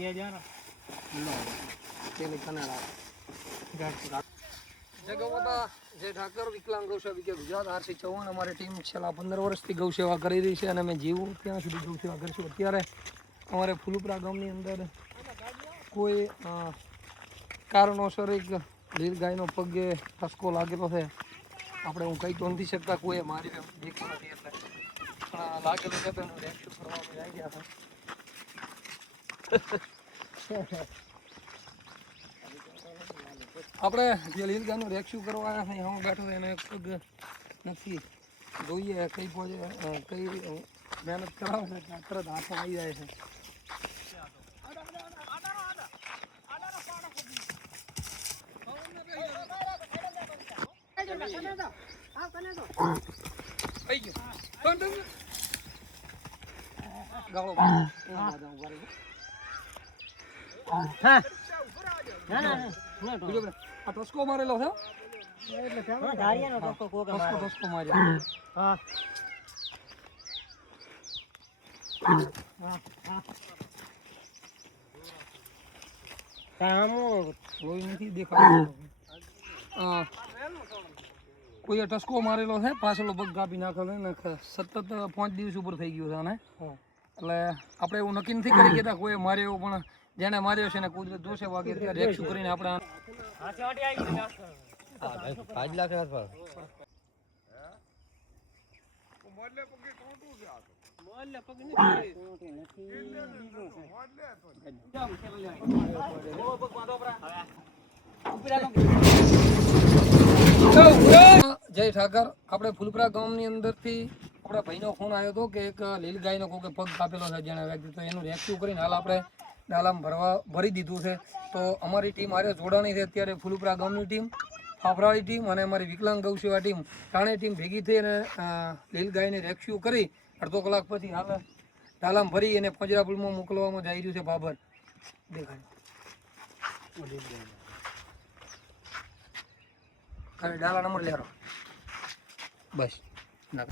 જય ઠાકર વિકલાંગ ગૌસેવા ગુજરાત આરસી ચૌહાણ અમારી ટીમ છેલ્લા 15 વર્ષથી ગૌસેવા કરી રહી છે અને અમે જીવું ત્યાં સુધી ગૌસેવા કરીશું. અત્યારે અમારે ફૂલપરા ગામની અંદર કોઈ કારણોસર એક લીલ ગાયનો પગે ઠસકો લાગેલો છે. આપણે હું કંઈ તો નથી શકતા, કોઈ મારી દેખ્યું નથી એટલે લાગેલું છે તો એનું રેસ્ક્યુ કરવામાં આવી ગયા છે. આપણે જે લીલ ગાયનું રેસ્ક્યુ કરવા આવ્યા છે હું બેઠો એને પગ નથી જોઈએ કઈ પહોંચે કઈ મહેનત કરાવે છે તરત હાથમાં આવી જાય છે. આ ટસકો મારેલો છે ટસકો માર્યો. કોઈ નથી દેખાતું. કોઈ ટસકો મારેલો છે, પાછળનો પગ કાપી નાખેલો ને સતત 5 દિવસ ઉપર થઈ ગયું છે આને. એટલે આપણે એવું નક્કી નથી કરી ગયા કોઈ માર્યો, પણ જેને માર્યો છે ને કુદરત દોષે વાગે ત્યારે રેસ્ક્યુ કરીને આપણે 5 લાખ જય ઠાકર. આપણે ફૂલપરા ગામની અંદરથી આપણા ભાઈનો ફોન આવ્યો હતો કે એક લીલ ગાયનો કોઈ પગ કાપેલો છે જેને વ્યક્તિ, તો એનું રેસ્ક્યુ કરીને હાલ આપણે ડાલામાં ભરી દીધું છે. તો અમારી ટીમ આરે જોડાણી છે અત્યારે, ફૂલપરા ગામની ટીમ, ફાફરાળી ટીમ અને અમારી વિકલાંગ ગૌસેવા ટીમ, ત્રણેય ટીમ ભેગી થઈ અને લીલ ગાયને રેસ્ક્યુ કરી અડધો કલાક પછી હાલ ડાલામાં ભરી અને પંજરાપુરમાં મોકલવામાં જઈ રહ્યું છે. બાબર દેખાય હવે ડાલા નંબર લેરો બસ ના